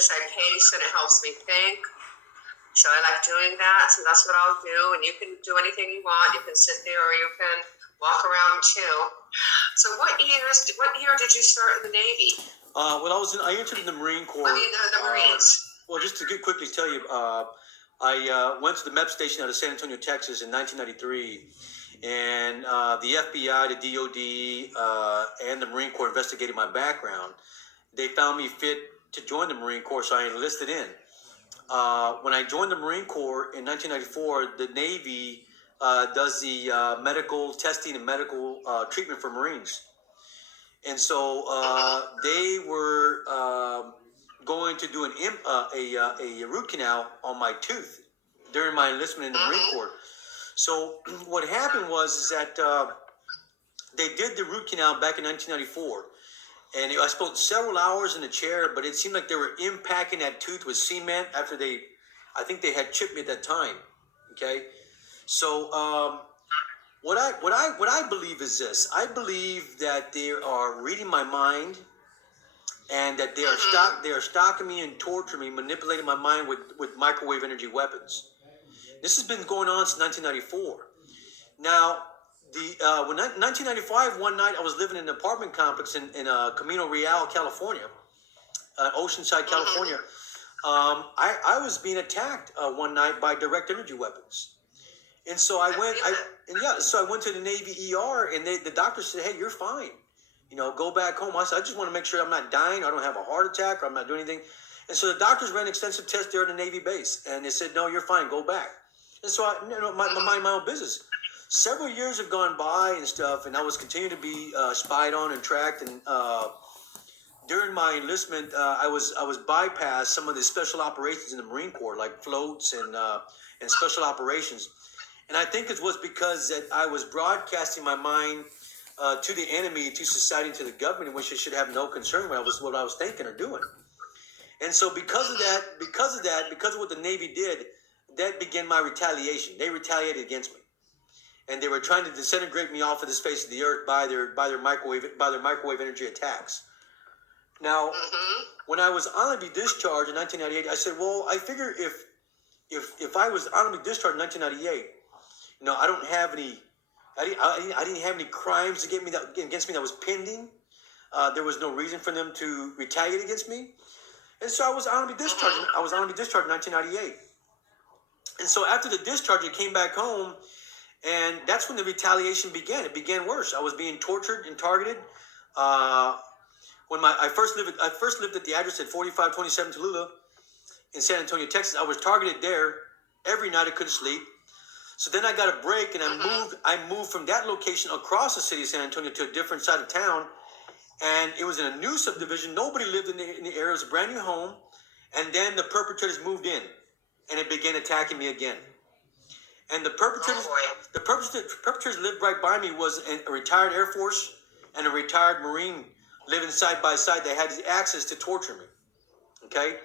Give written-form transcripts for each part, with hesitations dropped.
just, I pace and it helps me think. So I like doing that. So that's what I'll do. And you can do anything you want. You can sit there or you can walk around too. So what year did you start in the Navy? I entered in the Marine Corps. I mean, the Marines. Well, just to quickly tell you, I went to the MEP station out of San Antonio, Texas in 1993. And the FBI, the DOD, and the Marine Corps investigated my background. They found me fit to join the Marine Corps, so I enlisted in. When I joined the Marine Corps in 1994, the Navy does the medical testing and medical treatment for Marines. And so they were going to do a root canal on my tooth during my enlistment in the Marine Corps. So what happened was that they did the root canal back in 1994. And I spent several hours in the chair, but it seemed like they were impacting that tooth with cement after I think they had chipped me at that time. Okay, so what I believe is this: I believe that they are reading my mind, and that they are stalking me and torturing me, manipulating my mind with microwave energy weapons. This has been going on since 1994. Now. When 1995, one night I was living in an apartment complex in Camino Real, California, Oceanside, California. I was being attacked one night by direct energy weapons, and so I went to the Navy ER, and the doctor said, "Hey, you're fine. Go back home." I said, "I just want to make sure I'm not dying. I don't have a heart attack, or I'm not doing anything." And so the doctors ran extensive tests there at the Navy base, and they said, "No, you're fine. Go back." And so I mind my own business. Several years have gone by and stuff, and I was continuing to be spied on and tracked. And during my enlistment, I was bypassed some of the special operations in the Marine Corps, like floats and special operations. And I think it was because that I was broadcasting my mind to the enemy, to society, to the government, which I should have no concern with what I was thinking or doing. And so because of what the Navy did, that began my retaliation. They retaliated against me. And they were trying to disintegrate me off of the face of the earth by their microwave energy attacks. Now, when I was honorably discharged in 1998, I said, "Well, I figure if I was honorably discharged in 1998, I don't have any, I didn't have any crimes against me that was pending. There was no reason for them to retaliate against me, and so I was honorably discharged. I was honorably discharged in 1998, and so after the discharge, I came back home." And that's when the retaliation began. It began worse. I was being tortured and targeted. When I first lived at the address at 4527 Tallulah in San Antonio, Texas. I was targeted there every night. I couldn't sleep. So then I got a break, and I moved from that location across the city of San Antonio to a different side of town. And it was in a new subdivision. Nobody lived in the area. It was a brand new home. And then the perpetrators moved in, and it began attacking me again. And the perpetrators lived right by me. Was a retired Air Force and a retired Marine living side by side. They had access to torture me. Okay.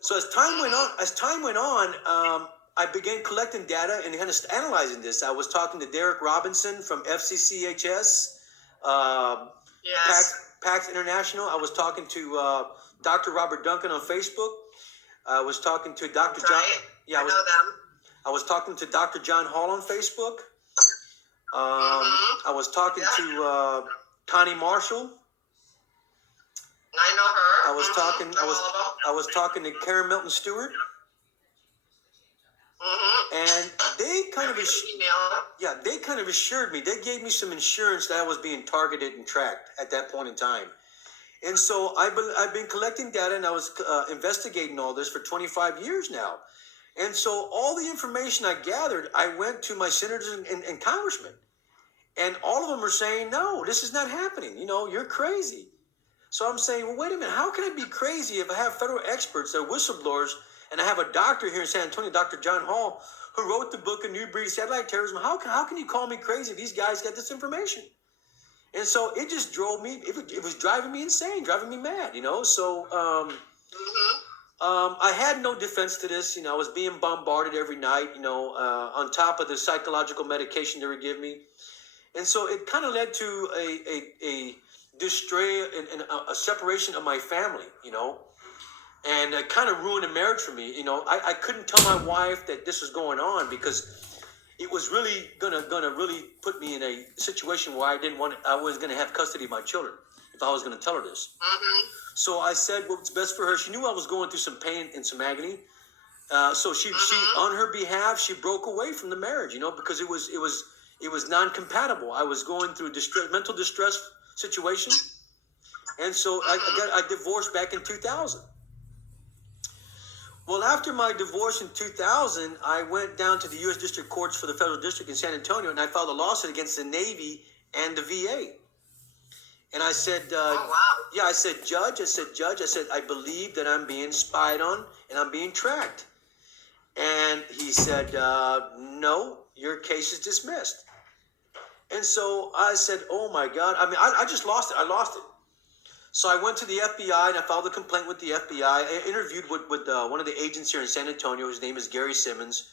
So as time went on, I began collecting data and kind of analyzing this. I was talking to Derek Robinson from FCCHS, PAX International. I was talking to Dr. Robert Duncan on Facebook. I was talking to Dr. John. Yeah, I know them. I was talking to Dr. John Hall on Facebook. I was talking to Connie Marshall. I know her. I was talking to Karen Milton Stewart. And they kind of assured me. They gave me some insurance that I was being targeted and tracked at that point in time. And so I've been collecting data, and I was investigating all this for 25 years now. And so all the information I gathered, I went to my senators and congressmen. And all of them are saying, "No, this is not happening. You're crazy." So I'm saying, well, wait a minute. How can I be crazy if I have federal experts that are whistleblowers, and I have a doctor here in San Antonio, Dr. John Hall, who wrote the book, A New Breed of Satellite Terrorism? How can you call me crazy if these guys got this information? And so it just drove me, it was driving me insane, driving me mad, So I had no defense to this. I was being bombarded every night, on top of the psychological medication they were giving me. And so it kind of led to a distray and a separation of my family, and it kind of ruined the marriage for me. I couldn't tell my wife that this was going on because it was really gonna really put me in a situation where I was gonna have custody of my children if I was gonna tell her this. Mm-hmm. So I said what's best for her. She knew I was going through some pain and some agony. So she Mm-hmm. on her behalf she broke away from the marriage, because it was non-compatible. I was going through mental distress situation, and so Mm-hmm. I divorced back in 2000. Well, after my divorce in 2000, I went down to the U.S. District Courts for the Federal District in San Antonio, and I filed a lawsuit against the Navy and the VA. And I said, Oh wow. yeah, I said, Judge, I believe that I'm being spied on and I'm being tracked. And he said, no, your case is dismissed. And so I said, oh my God. I mean, I just lost it. I lost it. So I went to the FBI and I filed a complaint with the FBI. I interviewed with one of the agents here in San Antonio. His name is Gary Simmons.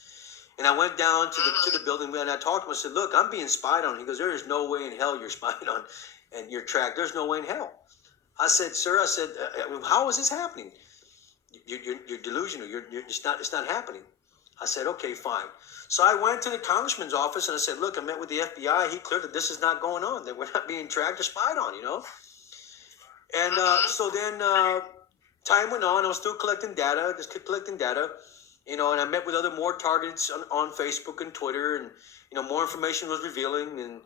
And I went down to the building and I talked to him. I said, look, I'm being spied on. He goes, there is no way in hell you're spied on and you're tracked. There's no way in hell. I said, sir, how is this happening? You're delusional. It's not happening. I said, okay, fine. So I went to the congressman's office and I said, look, I met with the FBI. He cleared that this is not going on, that we're not being tracked or spied on. And Mm-hmm. so then time went on. I was still collecting data, just kept collecting data, and I met with more targets on Facebook and Twitter, and more information was revealing, and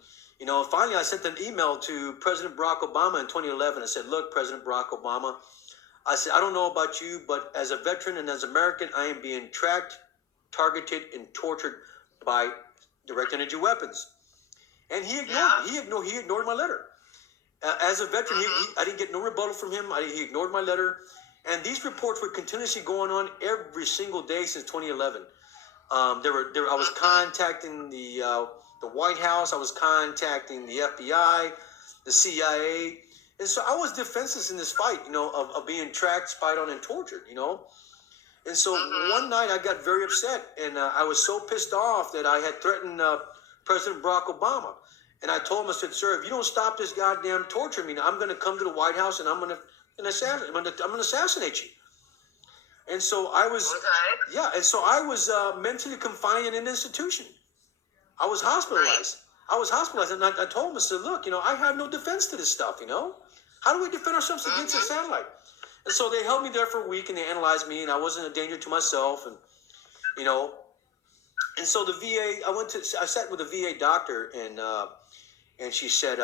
finally I sent an email to President Barack Obama in 2011. I said, look, President Barack Obama, I said, I don't know about you, but as a veteran and as an American, I am being tracked, targeted, and tortured by direct energy weapons. And Yeah. he ignored my letter. As a veteran, Mm-hmm. I didn't get no rebuttal from him. He ignored my letter. And these reports were continuously going on every single day since 2011. I was contacting the White House. I was contacting the FBI, the CIA. And so I was defenseless in this fight, of being tracked, spied on, and tortured. And so Mm-hmm. one night I got very upset, and I was so pissed off that I had threatened President Barack Obama. And I told him, I said, sir, if you don't stop this goddamn torture me, I'm going to come to the White House and I'm going to assassinate you. And so I was, Okay. yeah, and so I was mentally confined in an institution. I was Right. hospitalized. And I told him, I said, look, I have no defense to this stuff. How do we defend ourselves against a Mm-hmm. satellite? And so they held me there for a week and they analyzed me, and I wasn't a danger to myself, and you know, and so the VA, I sat with a VA doctor, and she said,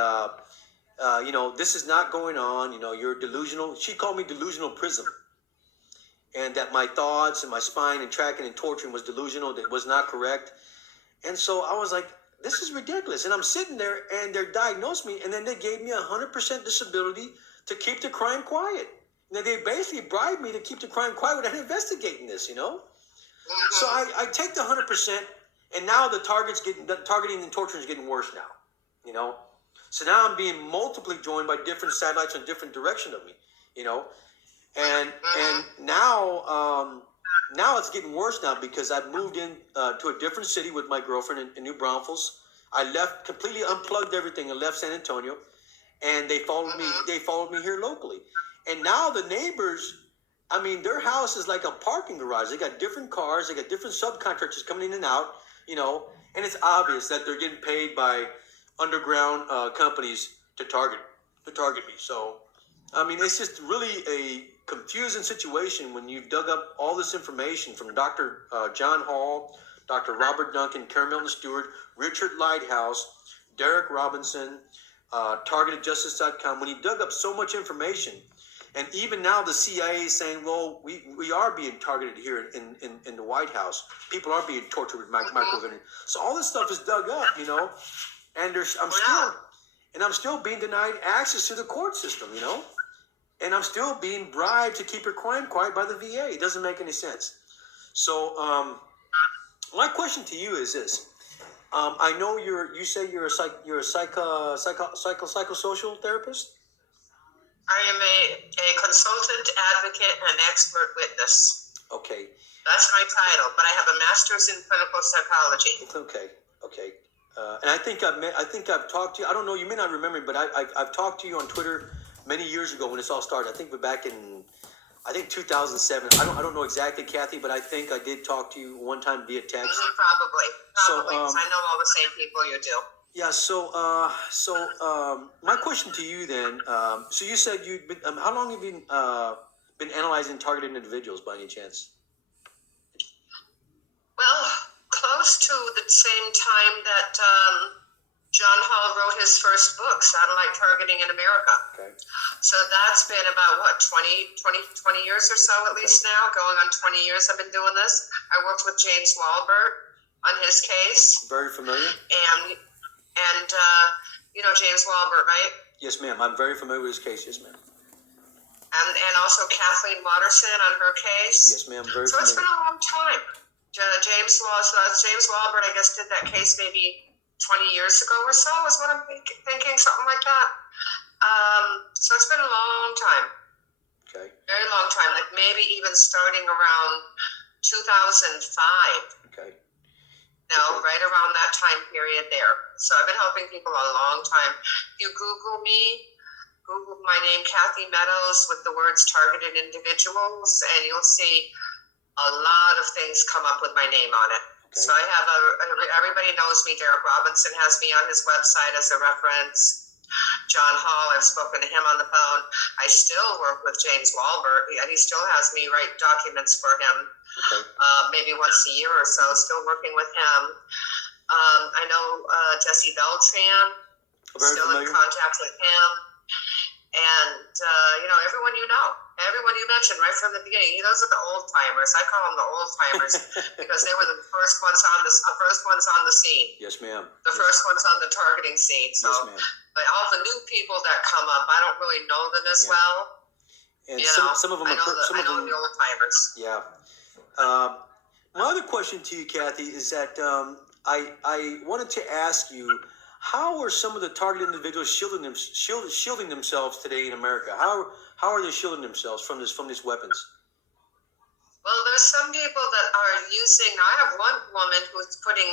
this is not going on. You're delusional. She called me delusional prism, and that my thoughts and my spine and tracking and torturing was delusional. That was not correct. And so I was like, this is ridiculous. And I'm sitting there, and they diagnosed me, and then they gave me 100% disability to keep the crime quiet. Now they basically bribed me to keep the crime quiet without investigating this. So Mm-hmm. I take the 100%, and now the targeting and torturing is getting worse now. So now I'm being multiply joined by different satellites in different direction of me, you know, and Mm-hmm. now it's getting worse now because I've moved in to a different city with my girlfriend in New Braunfels. I left completely unplugged everything and left San Antonio, and they followed me. Mm-hmm. They followed me here locally, and now the neighbors. I mean, their house is like a parking garage. They got different cars. They got different subcontractors coming in and out. And it's obvious that they're getting paid by underground companies to target me. So, I mean, it's just really a confusing situation when you've dug up all this information from Dr. John Hall, Dr. Robert Duncan, Karen Milton Stewart, Richard Lighthouse, Derek Robinson, TargetedJustice.com. When he dug up so much information, and even now the CIA is saying, well, we are being targeted here in the White House. People are being tortured with microchip. So all this stuff is dug up, and Yeah. I'm still being denied access to the court system. And I'm still being bribed to keep your crime quiet by the VA. It doesn't make any sense. So my question to you is this. I know you say you're a psychosocial therapist. I am a consultant, advocate, and expert witness. Okay. That's my title, but I have a master's in clinical psychology. Okay. And I think I've talked to you. I don't know. You may not remember, but I've talked to you on Twitter many years ago when this all started. I think we're back in I think 2007. I don't know exactly, Kathy, but I think I did talk to you one time via text. Probably. So, 'Cause I know all the same people you do. Yeah. My question to you then. So you said you've been. How long have you been analyzing targeted individuals by any chance? Well, close to the same time that John Hall wrote his first book, Satellite Targeting in America. Okay. So that's been about, what, 20 years or so at least now, going on 20 years I've been doing this. I worked with James Walbert on his case. Very familiar. And you know James Walbert, right? Yes, ma'am. I'm very familiar with his case. Yes, ma'am. And also Kathleen Watterson on her case. Yes, ma'am. Very so familiar. It's been a long time. James Walbert, I guess, did that case maybe 20 years ago or so, is what I'm thinking, something like that. So it's been a long time. Okay. Very long time, like maybe even starting around 2005. Okay. No, right around that time period there. So I've been helping people a long time. If you Google my name, Cathy Meadows, with the words targeted individuals, and you'll see a lot of things come up with my name on it. Okay. So I have everybody knows me. Derek Robinson has me on his website as a reference. John Hall, I've spoken to him on the phone. I still work with James Walbert. He still has me write documents for him. Okay. Maybe once a year or so, still working with him. I know Jesse Beltran, still familiar. In contact with him. And, everyone everyone you mentioned right from the beginning, those are the old timers. I call them the old timers because they were the first ones on the scene. Yes, ma'am. The first ones on the targeting scene. So, yes, ma'am. But all the new people that come up, I don't really know them as well. And some of them I know the old timers. Yeah. My other question to you, Kathy, is that I wanted to ask you, how are some of the targeted individuals shielding themselves today in America? How are they shielding themselves from these weapons? Well, there's some people that are using. I have one woman who's putting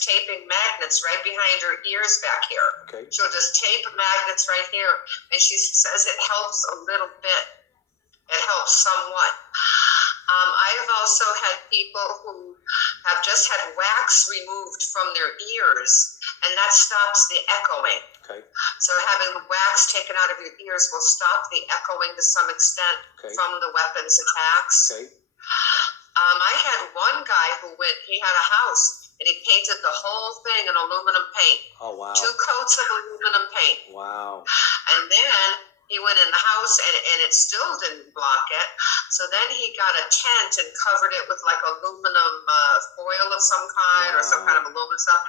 taping magnets right behind her ears back here. Okay. She'll just tape magnets right here, and she says it helps a little bit. It helps somewhat. I have also had people who have just had wax removed from their ears, and that stops the echoing. Okay. So having wax taken out of your ears will stop the echoing to some extent from the weapons attacks. Okay. I had one guy he had a house, and he painted the whole thing in aluminum paint. Oh, wow. 2 coats of aluminum paint. Wow. And then he went in the house, and it still didn't block it. So then he got a tent and covered it with like aluminum foil of some kind. Wow. Or some kind of aluminum stuff.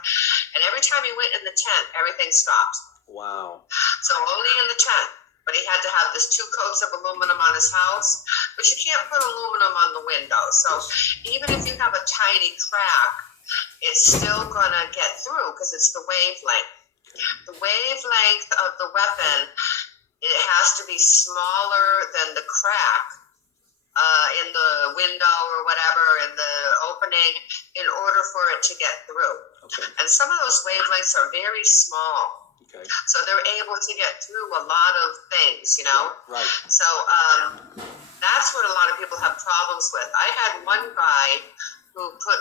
And every time he went in the tent, everything stopped. Wow. So only in the tent. But he had to have this 2 coats of aluminum on his house. But you can't put aluminum on the window. So even if you have a tiny crack, it's still going to get through because it's the wavelength. The wavelength of the weapon, it has to be smaller than the crack in the window or whatever, in the opening, in order for it to get through. Okay. And some of those wavelengths are very small. Okay. So they're able to get through a lot of things, Right. So that's what a lot of people have problems with. I had one guy who put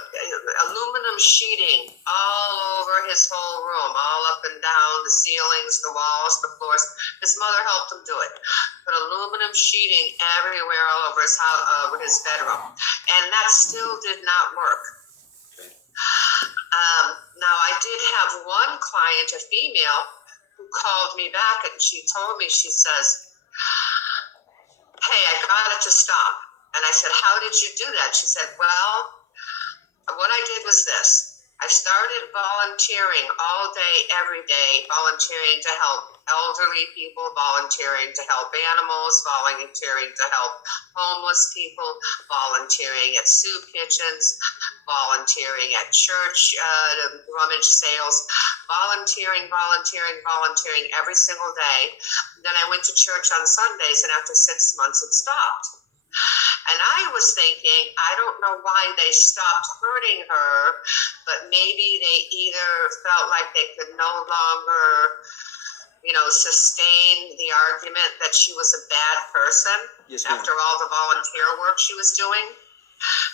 aluminum sheeting all over his whole room, all up and down, the ceilings, the walls, the floors. His mother helped him do it. Put aluminum sheeting everywhere all over his bedroom. And that still did not work. Okay. Now, I did have one client, a female, who called me back, and she told me, she says, "Hey, I got it to stop." And I said, "How did you do that?" She said, "Well, what I did was this. I started volunteering all day, every day, volunteering to help elderly people, volunteering to help animals, volunteering to help homeless people, volunteering at soup kitchens, volunteering at church rummage sales, volunteering every single day. Then I went to church on Sundays, and after 6 months, it stopped. And I was thinking, I don't know why they stopped hurting her, but maybe they either felt like they could no longer sustain the argument that she was a bad person. Yes, ma'am. After all the volunteer work she was doing.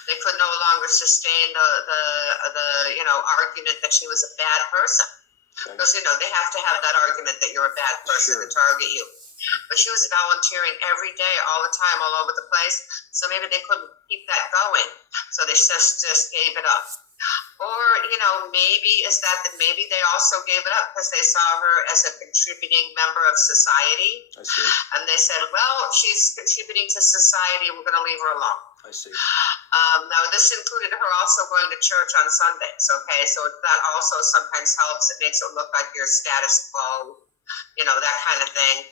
They could no longer sustain the argument that she was a bad person. Okay. Because, they have to have that argument that you're a bad person Sure. to target you. But she was volunteering every day, all the time, all over the place. So maybe they couldn't keep that going. So they just gave it up. Or, maybe they also gave it up because they saw her as a contributing member of society. I see. And they said, well, she's contributing to society. We're going to leave her alone. I see. Now, this included her also going to church on Sundays, okay? So that also sometimes helps. It makes it look like you're status quo, that kind of thing.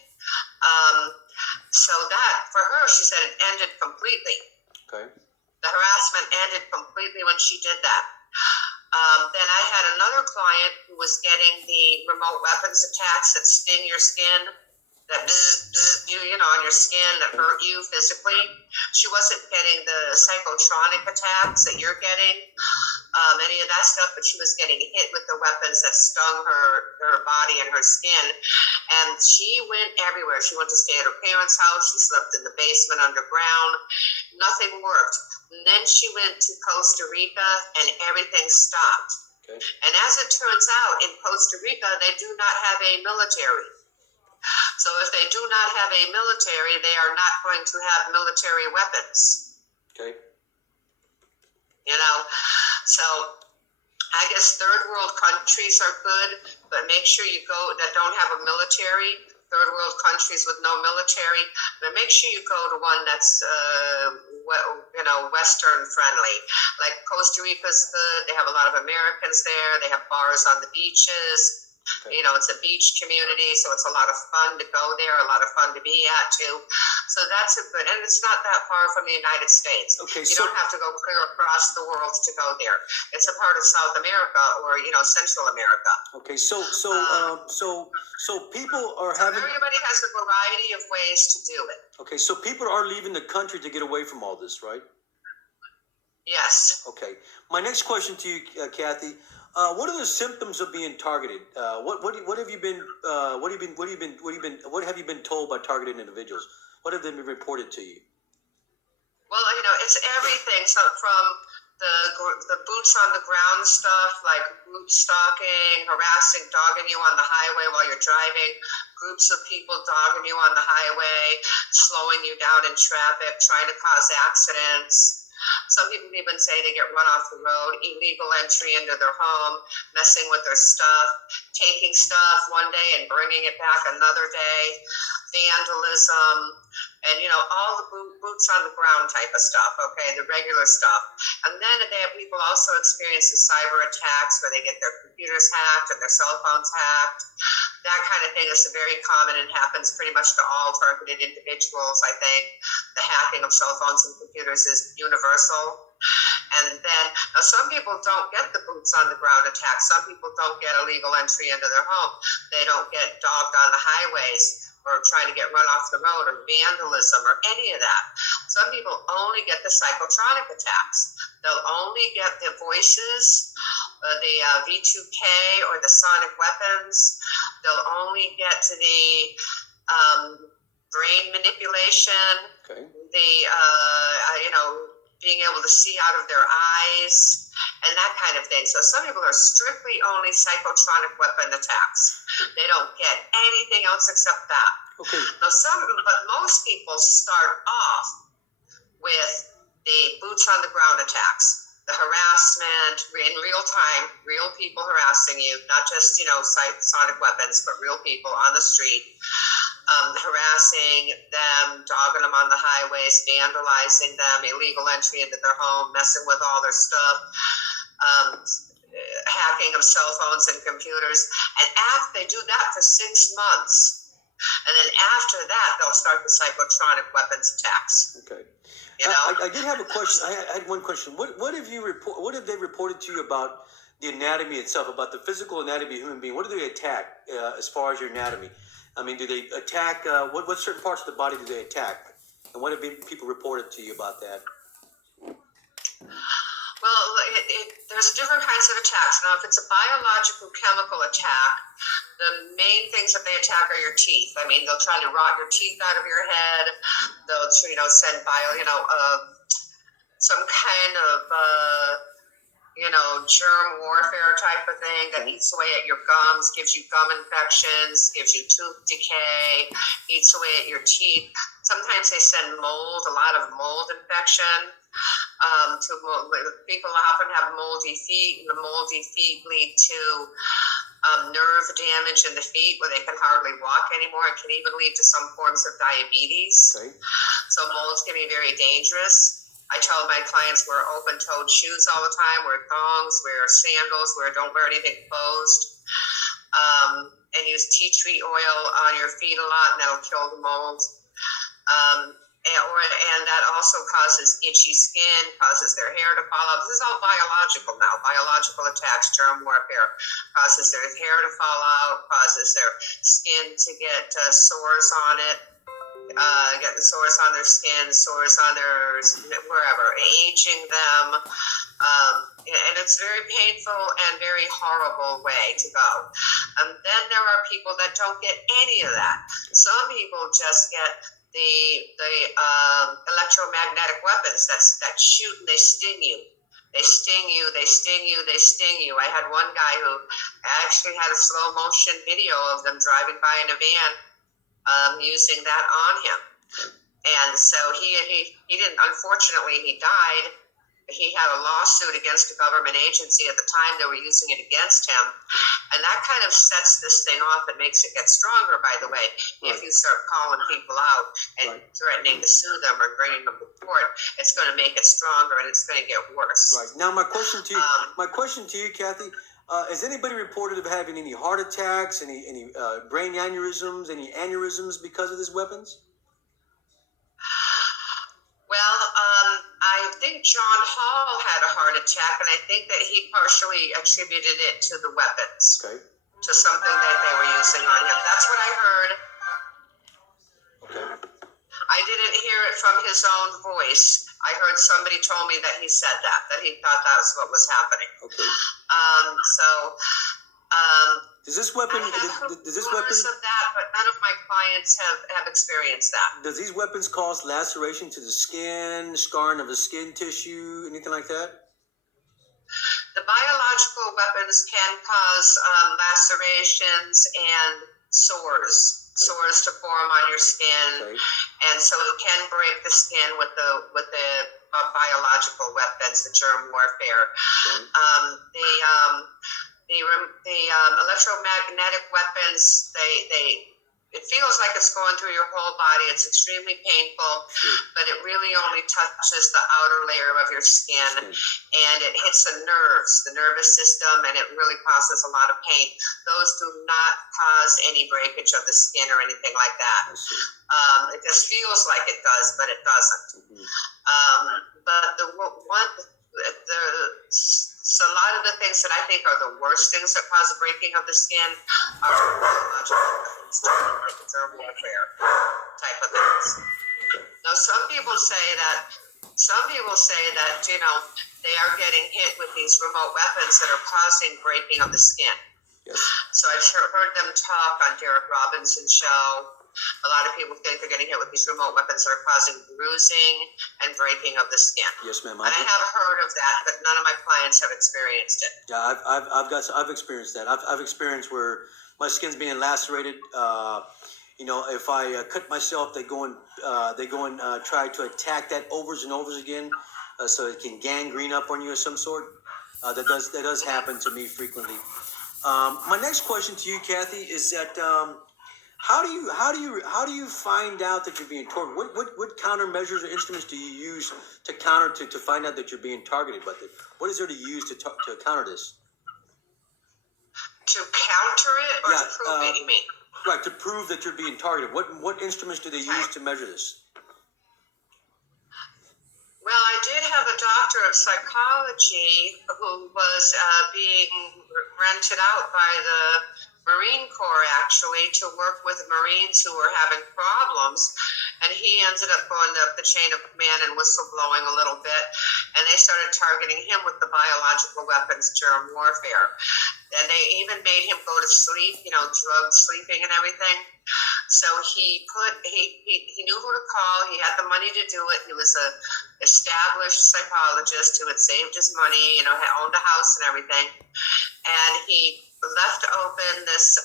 So that, for her, she said it ended completely. Okay. The harassment ended completely when she did that. Then I had another client who was getting the remote weapons attacks that sting your skin, that bzz, bzz, on your skin, that hurt you physically. She wasn't getting the psychotronic attacks that you're getting, any of that stuff, but she was getting hit with the weapons that stung her body and her skin. And she went everywhere. She went to stay at her parents' house. She slept in the basement underground. Nothing worked. And then she went to Costa Rica and everything stopped. Okay. And as it turns out, in Costa Rica, they do not have a military. So if they do not have a military, they are not going to have military weapons. Okay. So I guess third world countries are good, but make sure you go that don't have a military. Third world countries with no military, but make sure you go to one that's Western friendly. Like Costa Rica's good. They have a lot of Americans there. They have bars on the beaches. Okay. It's a beach community, so it's a lot of fun to go there, a lot of fun to be at too. So that's a good, and it's not that far from the United States. Okay, you don't have to go clear across the world to go there. It's a part of South America or Central America. Okay, so people are having. Everybody has a variety of ways to do it. Okay, so people are leaving the country to get away from all this, right? Yes. Okay. My next question to you, Cathy. What are the symptoms of being targeted? What have you been told by targeted individuals? What have they been reported to you? Well, it's everything. So from the boots on the ground stuff, like group stalking, harassing, dogging you on the highway while you're driving, groups of people dogging you on the highway, slowing you down in traffic, trying to cause accidents. Some people even say they get run off the road, illegal entry into their home, messing with their stuff, taking stuff one day and bringing it back another day, vandalism, and all the boots on the ground type of stuff, okay, the regular stuff. And then people also experience the cyber attacks where they get their computers hacked and their cell phones hacked. That kind of thing is very common and happens pretty much to all targeted individuals, I think. The hacking of cell phones and computers is universal. And then, now some people don't get the boots on the ground attack. Some people don't get illegal entry into their home. They don't get dogged on the highways or trying to get run off the road or vandalism or any of that. Some people only get the psychotronic attacks. They'll only get the voices, the V2K or the sonic weapons. They'll only get to the brain manipulation, Okay. the, being able to see out of their eyes, and that kind of thing. So some people are strictly only psychotronic weapon attacks. They don't get anything else except that. Okay. Now but most people start off with the boots on the ground attacks, the harassment in real time, real people harassing you, not just, sonic weapons, but real people on the street. Harassing them, dogging them on the highways, vandalizing them, illegal entry into their home, messing with all their stuff, hacking of cell phones and computers. And after they do that for 6 months, and then after that, they'll start the psychotronic weapons attacks. Okay. I did have a question. I had one question. What have they reported to you about the anatomy itself, about the physical anatomy of a human being? What do they attack as far as your anatomy? I mean, do they attack, what certain parts of the body do they attack? And what have people reported to you about that? Well, there's different kinds of attacks. Now, if it's a biological chemical attack, the main things that they attack are your teeth. I mean, they'll try to rot your teeth out of your head. They'll, send some kind of, germ warfare type of thing that eats away at your gums, gives you gum infections, gives you tooth decay, eats away at your teeth. Sometimes they send mold, a lot of mold infection. People often have moldy feet, and the moldy feet lead to nerve damage in the feet where they can hardly walk anymore. It can even lead to some forms of diabetes. Okay. So molds can be very dangerous. I tell my clients wear open-toed shoes all the time, wear thongs, wear sandals, don't wear anything closed, and use tea tree oil on your feet a lot, and that'll kill the mold. And that also causes itchy skin, causes their hair to fall out. This is all biological now. Biological attacks, germ warfare, causes their hair to fall out, causes their skin to get sores on it. Get the sores on their skin, sores on their wherever, aging them, and it's very painful and very horrible way to go. And then there are people that don't get any of that. Some people just get the electromagnetic weapons that shoot and they sting you. They sting you, they sting you, they sting you. I had one guy who actually had a slow motion video of them driving by in a van, using that on him. And so he didn't, unfortunately, he died. He had a lawsuit against a government agency at the time. They were using it against him. And that kind of sets this thing off and makes it get stronger, by the way. Right. If you start calling people out and threatening to sue them or bringing them to court, it's going to make it stronger and it's going to get worse. Right. Now, my question to you, Cathy, has anybody reported of having any heart attacks, any brain aneurysms, any aneurysms because of these weapons? Well, I think John Hall had a heart attack, and I think that he partially attributed it to the weapons. Okay. To something that they were using on him. That's what I heard. Okay. I didn't hear it from his own voice. I heard somebody told me that he said that he thought that was what was happening. Okay. Does this weapon? Does this weapon? Of that, but none of my clients have experienced that. Does these weapons cause laceration to the skin, scarring of the skin tissue, anything like that? The biological weapons can cause lacerations and sores to form on your skin, and so it can break the skin with the biological weapons, the germ warfare. The electromagnetic weapons, it feels like it's going through your whole body. It's extremely painful, but it really only touches the outer layer of your skin, and it hits the nerves, the nervous system, and it really causes a lot of pain. Those do not cause any breakage of the skin or anything like that. It just feels like it does, but it doesn't. So a lot of the things that I think are the worst things that cause the breaking of the skin are biological weapons, like the germ warfare type of things. Now, some people say that they are getting hit with these remote weapons that are causing breaking of the skin. Yes. So I've heard them talk on Derek Robinson's show. A lot of people think they're getting hit with these remote weapons that are causing bruising and breaking of the skin. Yes, ma'am. And I have heard of that, but none of my clients have experienced it. Yeah, I've experienced that. I've experienced where my skin's being lacerated. If I cut myself, they go and try to attack that overs and overs again, so it can gangrene up on you of some sort. That does happen to me frequently. My next question to you, Cathy, is that how do you find out that you're being targeted? What countermeasures or instruments do you use to find out that you're being targeted? But what is there to use to counter this? To counter it or to prove it, you mean? Right, to prove that you're being targeted. What instruments do they use to measure this? Well, I did have a doctor of psychology who was being rented out by the Marine Corps, actually, to work with Marines who were having problems. And he ended up going up the chain of command and whistleblowing a little bit. And they started targeting him with the biological weapons germ warfare. And they even made him go to sleep, drugged sleeping and everything. So he knew who to call. He had the money to do it. He was a established psychologist who had saved his money, had owned a house and everything. And he left open this,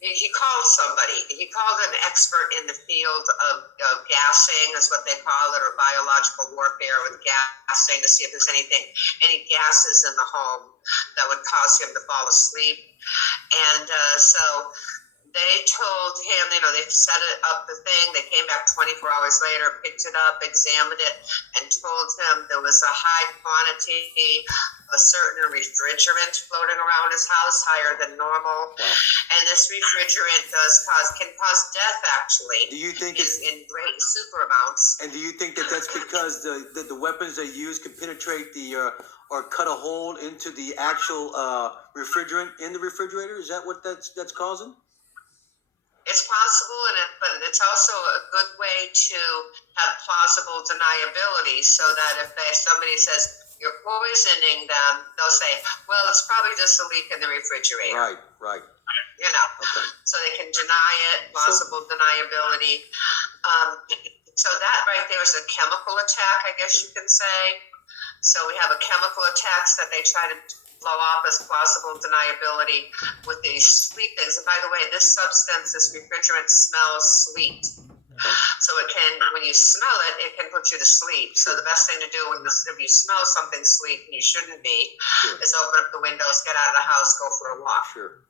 he called somebody. He called an expert in the field of gassing, is what they call it, or biological warfare with gassing, to see if there's any gases in the home that would cause him to fall asleep. And so they told him, they set it up the thing. They came back 24 hours later, picked it up, examined it, and told him there was a high quantity of a certain refrigerant floating around his house, higher than normal. Wow. And this refrigerant can cause death, actually. Do you think in great super amounts? And do you think that that's because the weapons they use can penetrate or cut a hole into the actual refrigerant in the refrigerator? Is that what that's causing? It's possible, but it's also a good way to have plausible deniability, so that if somebody says you're poisoning them, they'll say, well, it's probably just a leak in the refrigerator. Right. Okay. So they can deny it, plausible deniability. So that right there is a chemical attack, I guess you can say. So we have a chemical attacks that they try to blow off as plausible deniability with these sweet things. And by the way, this substance, this refrigerant, smells sweet. So it can, when you smell it, it can put you to sleep. So the best thing to do if you smell something sweet and you shouldn't be, is open up the windows, get out of the house, go for a walk. Sure.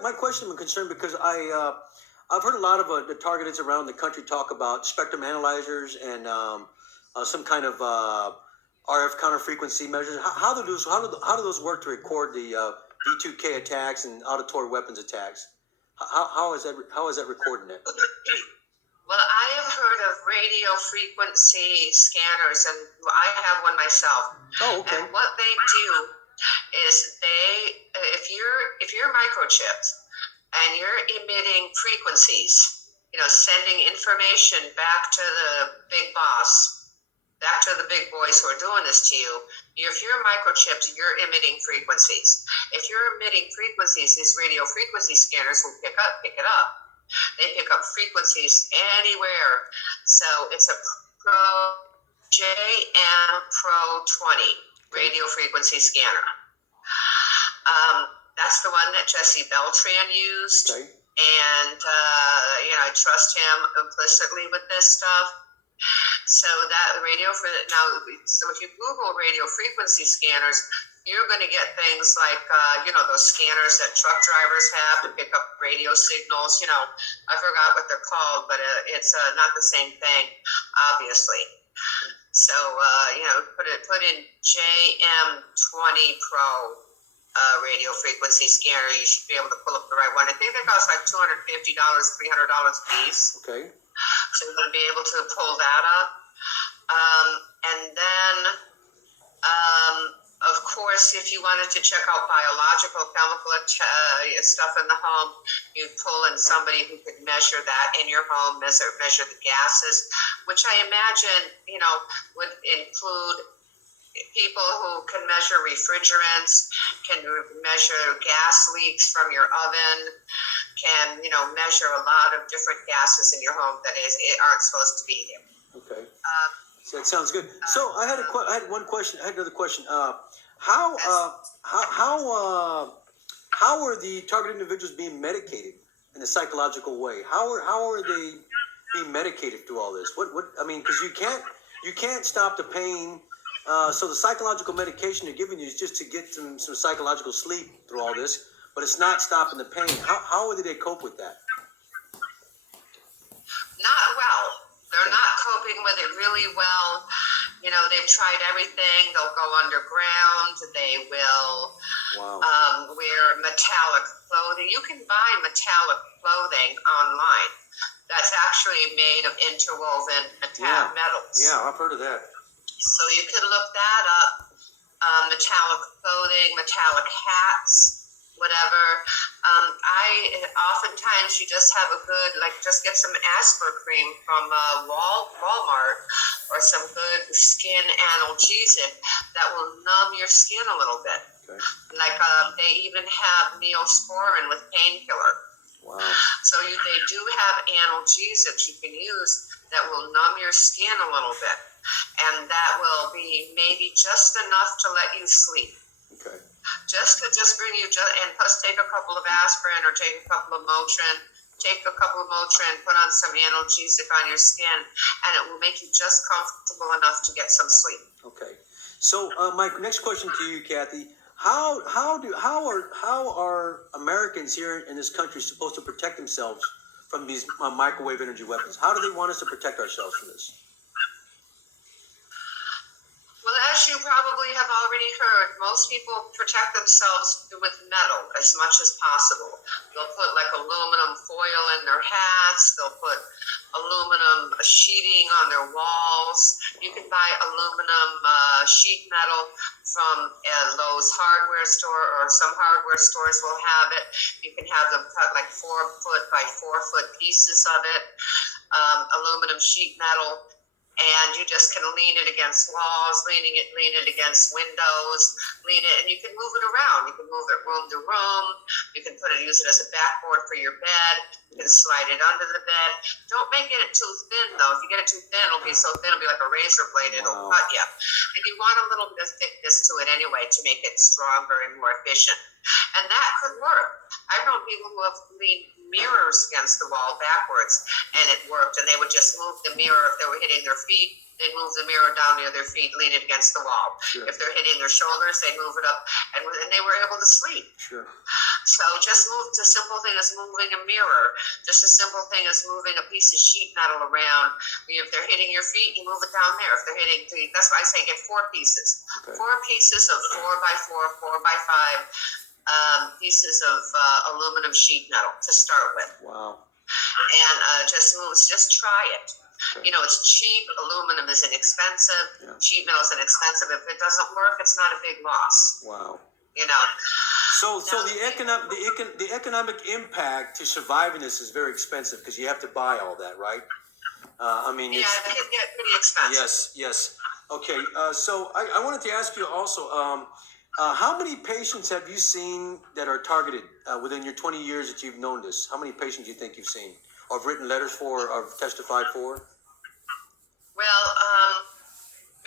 My question and concern, because I've heard a lot of the targeteds around the country talk about spectrum analyzers and some kind of RF counter frequency measures. How do those work to record the V2K attacks and auditory weapons attacks? How is that recording it? Well, I have heard of radio frequency scanners, and I have one myself. Oh, okay. And what they do is if you're microchipped and you're emitting frequencies, sending information back to the big boss, back to the big boys who are doing this to you. If you're microchipped, you're emitting frequencies. If you're emitting frequencies, these radio frequency scanners will pick it up. They pick up frequencies anywhere. So it's a JM Pro 20 radio frequency scanner. That's the one that Jesse Beltran used. Okay. And, I trust him implicitly with this stuff. So that so if you Google radio frequency scanners, you're going to get things like, those scanners that truck drivers have to pick up radio signals. I forgot what they're called, but it's not the same thing, obviously. So, put in JM20 Pro radio frequency scanner. You should be able to pull up the right one. I think they cost like $250, $300 a piece. Okay. So you're going to be able to pull that up. And then, of course, if you wanted to check out biological, chemical stuff in the home, you'd pull in somebody who could measure that in your home, measure the gases, which I imagine, would include people who can measure refrigerants, can measure gas leaks from your oven, can, measure a lot of different gases in your home that aren't supposed to be there. Okay. So that sounds good. So I had one question. I had another question. How are the targeted individuals being medicated in a psychological way? How are they being medicated through all this? Because you can't stop the pain. So the psychological medication they're giving you is just to get some psychological sleep through all this, but it's not stopping the pain. How do they cope with that? Not well. They're not coping with it really well. They've tried everything. They'll go underground. They will wear metallic clothing. You can buy metallic clothing online. that's actually made of interwoven metals. Yeah, I've heard of that. So you can look that up. Metallic clothing, metallic hats, whatever. I oftentimes you just have a good, like, just get some Asper-Cream from Walmart, or some good skin analgesic that will numb your skin a little bit. Okay. Like they even have Neosporin with painkiller. Wow. So they do have analgesics you can use that will numb your skin a little bit, and that will be maybe just enough to let you sleep. Okay. Just to bring you, and plus take a couple of aspirin or take a couple of Motrin. Take a couple of Motrin, put on some analgesic on your skin, and it will make you just comfortable enough to get some sleep. Okay. So my next question to you, Cathy. How are Americans here in this country supposed to protect themselves from these microwave energy weapons? How do they want us to protect ourselves from this? Well, as you probably have already heard, most people protect themselves with metal as much as possible. They'll put like aluminum foil in their hats. They'll put aluminum sheeting on their walls. You can buy aluminum sheet metal from Lowe's hardware store, or some hardware stores will have it. You can have them cut like 4 foot by 4 foot pieces of it, aluminum sheet metal. And you just can lean it against walls, lean it against windows, and you can move it around. You can move it room to room. You can use it as a backboard for your bed. You can slide it under the bed. Don't make it too thin, though. If you get it too thin, it'll be so thin, it'll be like a razor blade. It'll cut you. And you want a little bit of thickness to it anyway to make it stronger and more efficient. And that could work. I've known people who have leaned mirrors against the wall backwards, and it worked. And they would just move the mirror if they were hitting their feet. They'd move the mirror down near their feet, lean it against the wall. Sure. If they're hitting their shoulders, they'd move it up, and they were able to sleep. Sure. So just move. The simple thing is moving a mirror. Just a simple thing is moving a piece of sheet metal around. If they're hitting your feet, you move it down there. If they're hitting, that's why I say get 4 pieces. Okay. 4 pieces of 4 by 4, 4 by 5 pieces of aluminum sheet metal to start with. Wow. And just try it. Okay. You know, it's cheap. Aluminum is inexpensive. Yeah. Sheet metal is inexpensive. If it doesn't work, it's not a big loss. Wow. You know. So the economic impact to surviving this is very expensive because you have to buy all that, right? I mean, it can get pretty expensive. Yes. Okay. So I wanted to ask you also, how many patients have you seen that are targeted within your 20 years that you've known this? How many patients do you think you've seen, or have written letters for, or testified for? Well,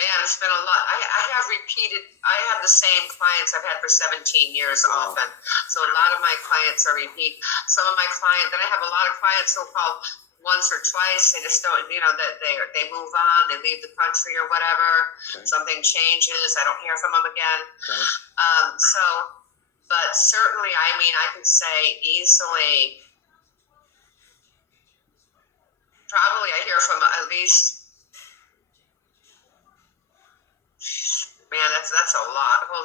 man, it's been a lot. I have the same clients I've had for 17 years. Wow. Often. So a lot of my clients are repeat. Some of my clients, then I have a lot of clients who call once or twice. They just don't, that they move on, they leave the country or whatever. Okay. Something changes. I don't hear from them again. Okay. But certainly, I mean, I can say easily, probably I hear from at least, man, that's a lot. Hold